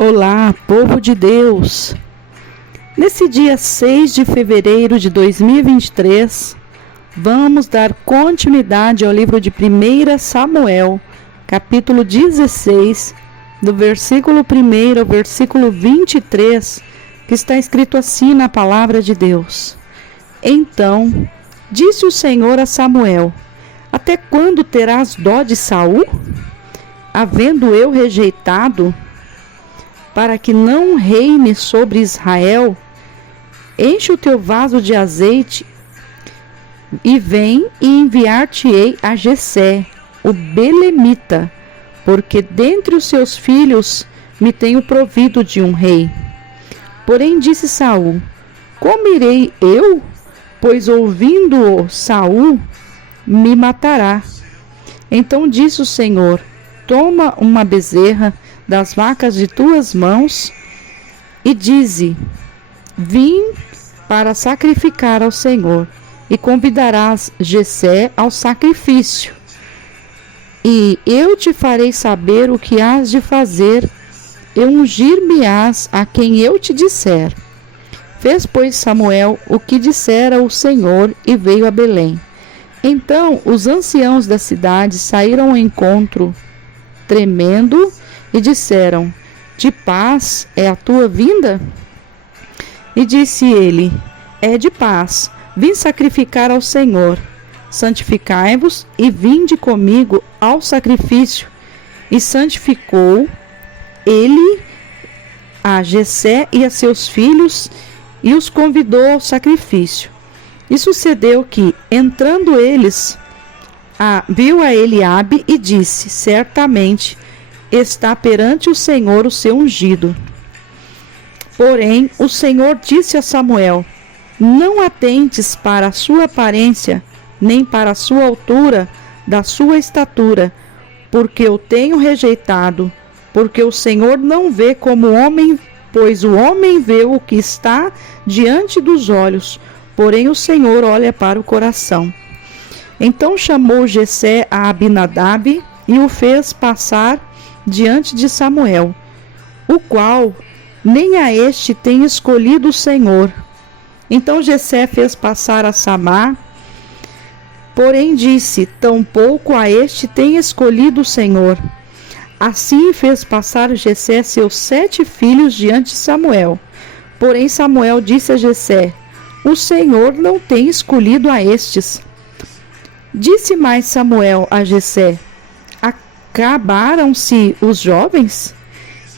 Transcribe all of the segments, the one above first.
Olá, povo de Deus! Nesse dia 6 de fevereiro de 2023, vamos dar continuidade ao livro de 1 Samuel, capítulo 16, do versículo 1 ao versículo 23, que está escrito assim na palavra de Deus. Então, disse o Senhor a Samuel: até quando terás dó de Saul? Havendo eu rejeitado, para que não reine sobre Israel, enche o teu vaso de azeite e vem e enviar-te-ei a Jessé, o belemita, porque dentre os seus filhos me tenho provido de um rei. Porém disse Saul: como irei eu? Pois ouvindo-o Saul, me matará. Então disse o Senhor: toma uma bezerra das vacas de tuas mãos e dize: vim para sacrificar ao Senhor, e convidarás Jessé ao sacrifício, e eu te farei saber o que hás de fazer, e ungir-me-ás a quem eu te disser. Fez, pois, Samuel o que dissera o Senhor, e veio a Belém. Então os anciãos da cidade saíram ao encontro, tremendo, e disseram: de paz é a tua vinda? E disse ele: é de paz, vim sacrificar ao Senhor. Santificai-vos e vinde comigo ao sacrifício. E santificou ele a Jessé e a seus filhos, e os convidou ao sacrifício. E sucedeu que, entrando eles, viu a Eliabe e disse: certamente está perante o Senhor o seu ungido. Porém o Senhor disse a Samuel: não atentes para a sua aparência, nem para a sua altura, da sua estatura, porque eu tenho rejeitado, porque o Senhor não vê como o homem, pois o homem vê o que está diante dos olhos, porém o Senhor olha para o coração. Então chamou Jessé a Abinadab e o fez passar diante de Samuel, o qual nem a este tem escolhido o Senhor. Então Jessé fez passar a Samá, porém disse: tampouco a este tem escolhido o Senhor. Assim fez passar Jessé seus 7 filhos diante de Samuel. Porém Samuel disse a Jessé: o Senhor não tem escolhido a estes. Disse mais Samuel a Jessé: acabaram-se os jovens?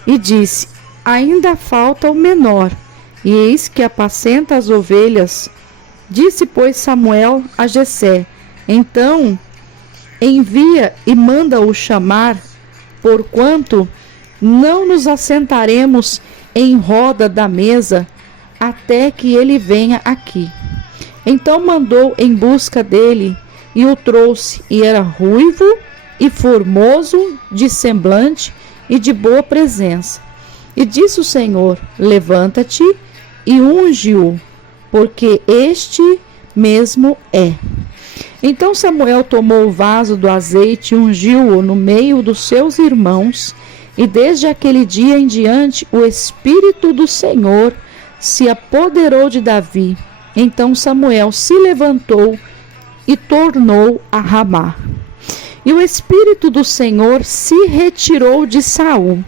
E disse: ainda falta o menor, e eis que apacenta as ovelhas. Disse, pois, Samuel a Jessé: então envia e manda-o chamar, porquanto não nos assentaremos em roda da mesa até que ele venha aqui. Então mandou em busca dele, e o trouxe, e era ruivo e formoso de semblante e de boa presença. E disse o Senhor: levanta-te e unge-o, porque este mesmo é. Então Samuel tomou o vaso do azeite e ungiu-o no meio dos seus irmãos, e desde aquele dia em diante o Espírito do Senhor se apoderou de Davi. Então Samuel se levantou e tornou a Ramá. E o Espírito do Senhor se retirou de Saul,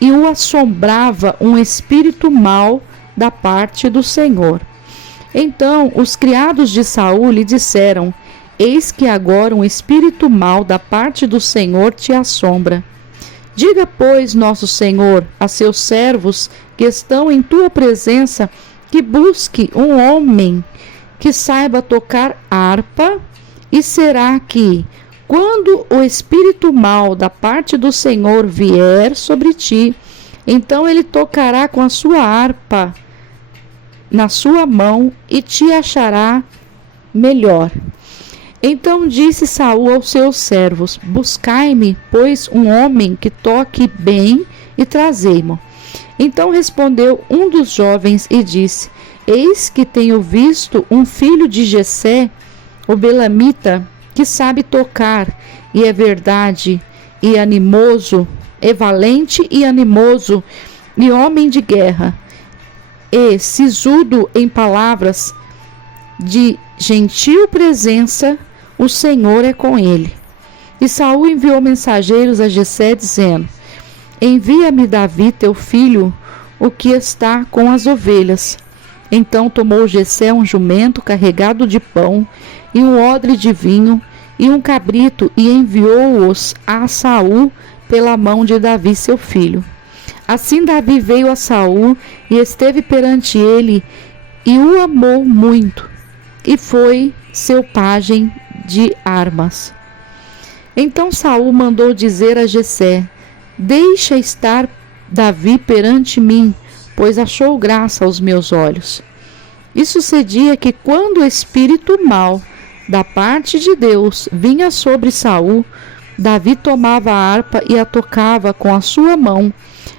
e o assombrava um espírito mau da parte do Senhor. Então os criados de Saul lhe disseram: eis que agora um espírito mau da parte do Senhor te assombra. Diga, pois, nosso Senhor a seus servos que estão em tua presença, que busque um homem que saiba tocar harpa, e será que, quando o espírito mau da parte do Senhor vier sobre ti, então ele tocará com a sua harpa na sua mão e te achará melhor. Então disse Saul aos seus servos: buscai-me, pois, um homem que toque bem, e trazei-mo. Então respondeu um dos jovens e disse: eis que tenho visto um filho de Jessé, o belamita, que sabe tocar, e é verdade, e animoso, é valente e animoso, e homem de guerra, e sisudo em palavras, de gentil presença, o Senhor é com ele. E Saul enviou mensageiros a Jessé, dizendo: envia-me Davi, teu filho, o que está com as ovelhas. Então tomou Jessé um jumento carregado de pão, e um odre de vinho, e um cabrito, e enviou-os a Saul pela mão de Davi, seu filho. Assim Davi veio a Saul, e esteve perante ele, e o amou muito, e foi seu pajem de armas. Então Saul mandou dizer a Jessé: deixa estar Davi perante mim, pois achou graça aos meus olhos. E sucedia que, quando o espírito mau da parte de Deus vinha sobre Saul, Davi tomava a harpa e a tocava com a sua mão.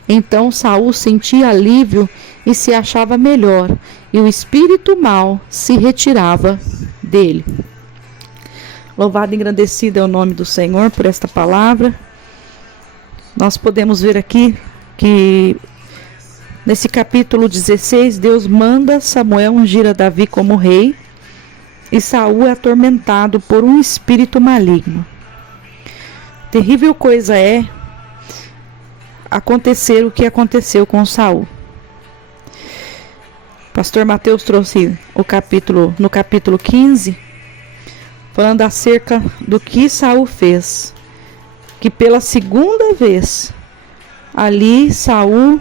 Então Saul sentia alívio e se achava melhor, e o espírito mau se retirava dele. Louvado e engrandecido é o nome do Senhor por esta palavra. Nós podemos ver aqui que nesse capítulo 16, Deus manda Samuel ungir a Davi como rei, e Saul é atormentado por um espírito maligno. Terrível coisa é acontecer o que aconteceu com Saul. Pastor Mateus trouxe no capítulo 15, falando acerca do que Saul fez, que pela segunda vez ali Saul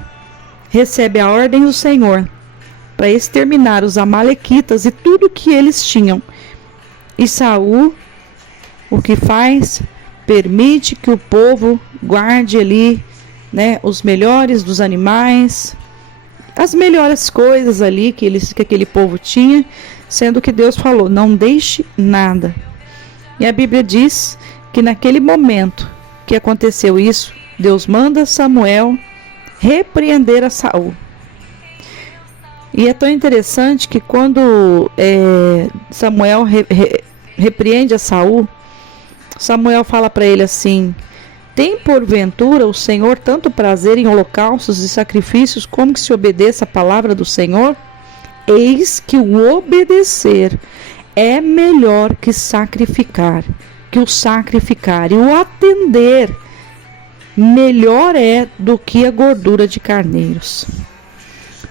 recebe a ordem do Senhor para exterminar os amalequitas e tudo que eles tinham. E Saul, o que faz? Permite que o povo guarde ali, os melhores dos animais, as melhores coisas ali que aquele povo tinha, sendo que Deus falou: não deixe nada. E a Bíblia diz que naquele momento que aconteceu isso, Deus manda Samuel repreender a Saul. E é tão interessante que quando Samuel repreende a Saul, Samuel fala para ele assim: tem porventura o Senhor tanto prazer em holocaustos e sacrifícios como que se obedeça a palavra do Senhor? Eis que o obedecer é melhor que sacrificar, e o atender melhor é do que a gordura de carneiros.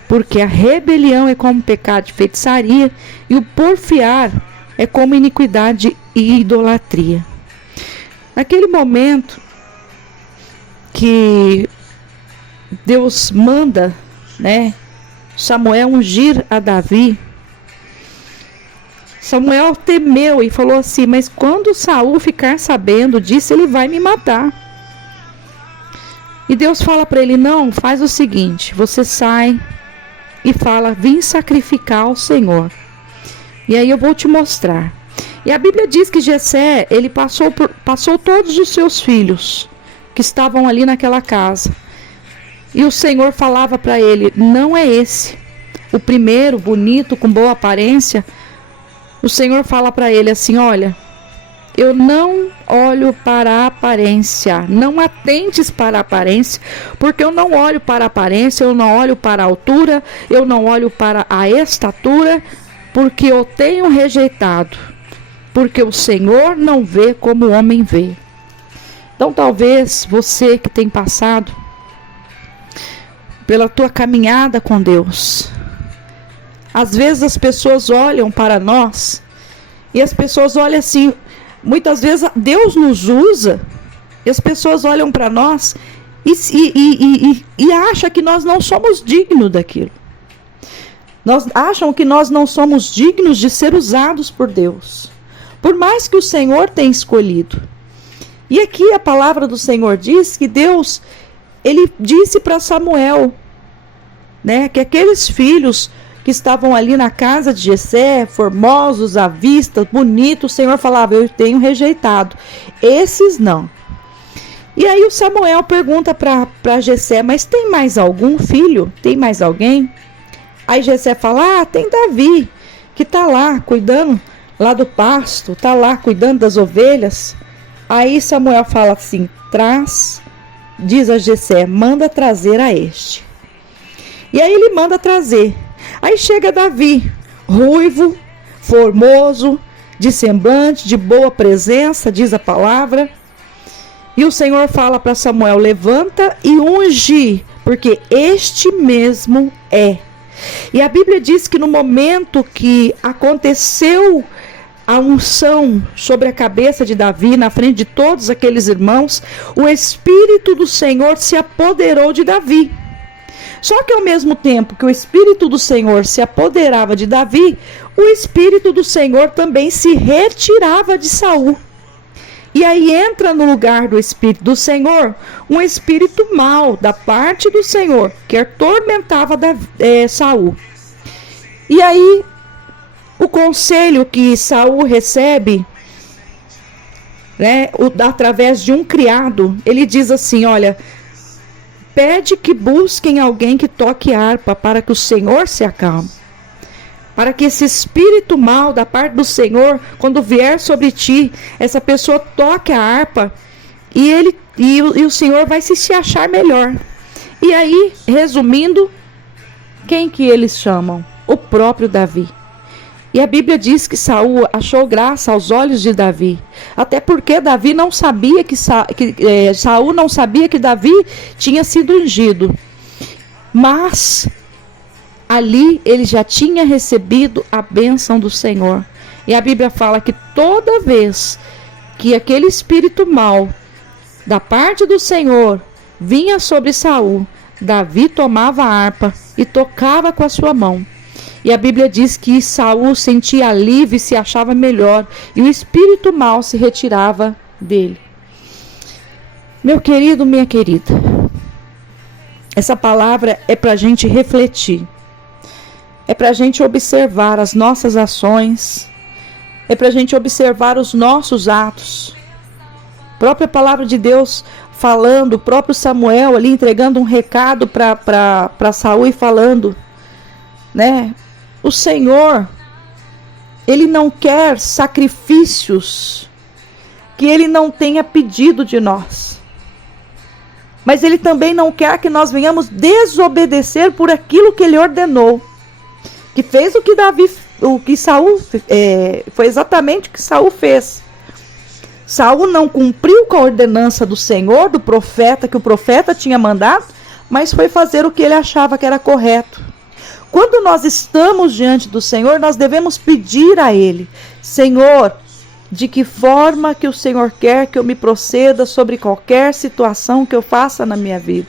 Porque a rebelião é como pecado de feitiçaria, e o porfiar é como iniquidade e idolatria. Naquele momento que Deus manda, Samuel ungir a Davi, Samuel temeu e falou assim: mas quando Saul ficar sabendo disso, ele vai me matar. E Deus fala para ele: não, faz o seguinte, você sai e fala: vim sacrificar ao Senhor, e aí eu vou te mostrar. E a Bíblia diz que Jessé, ele passou todos os seus filhos que estavam ali naquela casa, e o Senhor falava para ele: não é esse o primeiro, bonito, com boa aparência. O Senhor fala para ele assim: olha, eu não olho para a aparência, não atentes para a aparência, porque eu não olho para a aparência, eu não olho para a altura, eu não olho para a estatura, porque eu tenho rejeitado, porque o Senhor não vê como o homem vê. Então talvez você que tem passado pela tua caminhada com Deus, às vezes as pessoas olham para nós e as pessoas olham assim, muitas vezes Deus nos usa e as pessoas olham para nós e acham que nós não somos dignos daquilo. Acham que nós não somos dignos de ser usados por Deus, por mais que o Senhor tenha escolhido. E aqui a palavra do Senhor diz que Deus, ele disse para Samuel, que aqueles filhos que estavam ali na casa de Jessé, formosos à vista, bonitos, o Senhor falava: eu tenho rejeitado, esses não. E aí o Samuel pergunta para Jessé: mas tem mais algum filho? Tem mais alguém? Aí Jessé fala: tem Davi, que está lá cuidando lá do pasto, está lá cuidando das ovelhas. Aí Samuel fala assim: traz diz a Jessé: manda trazer a este. E aí ele manda trazer. Aí chega Davi, ruivo, formoso, de semblante, de boa presença, diz a palavra. E o Senhor fala para Samuel: levanta e unge, porque este mesmo é. E a Bíblia diz que no momento que aconteceu a unção sobre a cabeça de Davi, na frente de todos aqueles irmãos, o Espírito do Senhor se apoderou de Davi. Só que ao mesmo tempo que o Espírito do Senhor se apoderava de Davi, o Espírito do Senhor também se retirava de Saul. E aí entra no lugar do Espírito do Senhor um espírito mau da parte do Senhor, que atormentava Saul. E aí o conselho que Saul recebe, né, através de um criado, ele diz assim: olha, pede que busquem alguém que toque harpa para que o Senhor se acalme. Para que esse espírito mal da parte do Senhor, quando vier sobre ti, essa pessoa toque a harpa e o Senhor vai se achar melhor. E aí, resumindo, quem que eles chamam? O próprio Davi. E a Bíblia diz que Saul achou graça aos olhos de Davi. Até porque Davi não sabia Saul não sabia que Davi tinha sido ungido. Mas ali ele já tinha recebido a bênção do Senhor. E a Bíblia fala que toda vez que aquele espírito mau da parte do Senhor vinha sobre Saul, Davi tomava a harpa e tocava com a sua mão. E a Bíblia diz que Saul sentia alívio e se achava melhor, e o espírito mau se retirava dele. Meu querido, minha querida, essa palavra é para a gente refletir, é para a gente observar as nossas ações, é para a gente observar os nossos atos. A própria palavra de Deus falando, o próprio Samuel ali entregando um recado para Saul e falando, né? O Senhor, Ele não quer sacrifícios que Ele não tenha pedido de nós. Mas Ele também não quer que nós venhamos desobedecer por aquilo que Ele ordenou. Que fez o que Saul, foi exatamente o que Saul fez. Saul não cumpriu com a ordenança do Senhor, do profeta, que o profeta tinha mandado, mas foi fazer o que ele achava que era correto. Quando nós estamos diante do Senhor, nós devemos pedir a Ele: Senhor, de que forma que o Senhor quer que eu me proceda sobre qualquer situação que eu faça na minha vida?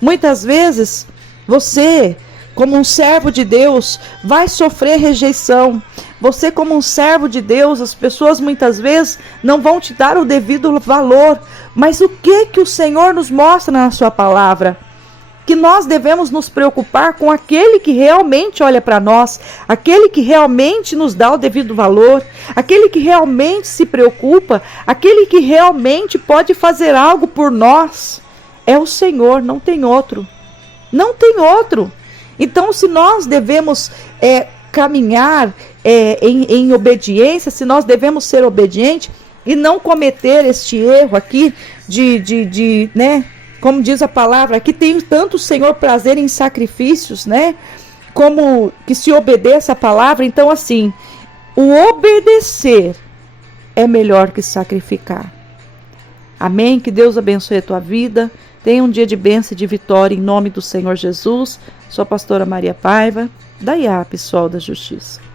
Muitas vezes, você, como um servo de Deus, vai sofrer rejeição. Você, como um servo de Deus, as pessoas muitas vezes não vão te dar o devido valor. Mas o que o Senhor nos mostra na sua palavra? Que nós devemos nos preocupar com aquele que realmente olha para nós, aquele que realmente nos dá o devido valor, aquele que realmente se preocupa, aquele que realmente pode fazer algo por nós. É o Senhor, não tem outro. Não tem outro. Então, se nós devemos caminhar em obediência, se nós devemos ser obedientes e não cometer este erro aqui né? Como diz a palavra, aqui tem tanto o Senhor prazer em sacrifícios, né? Como que se obedeça a palavra. Então, assim, o obedecer é melhor que sacrificar. Amém? Que Deus abençoe a tua vida. Tenha um dia de bênção e de vitória em nome do Senhor Jesus. Sou a pastora Maria Paiva, da IAP Sol da Justiça.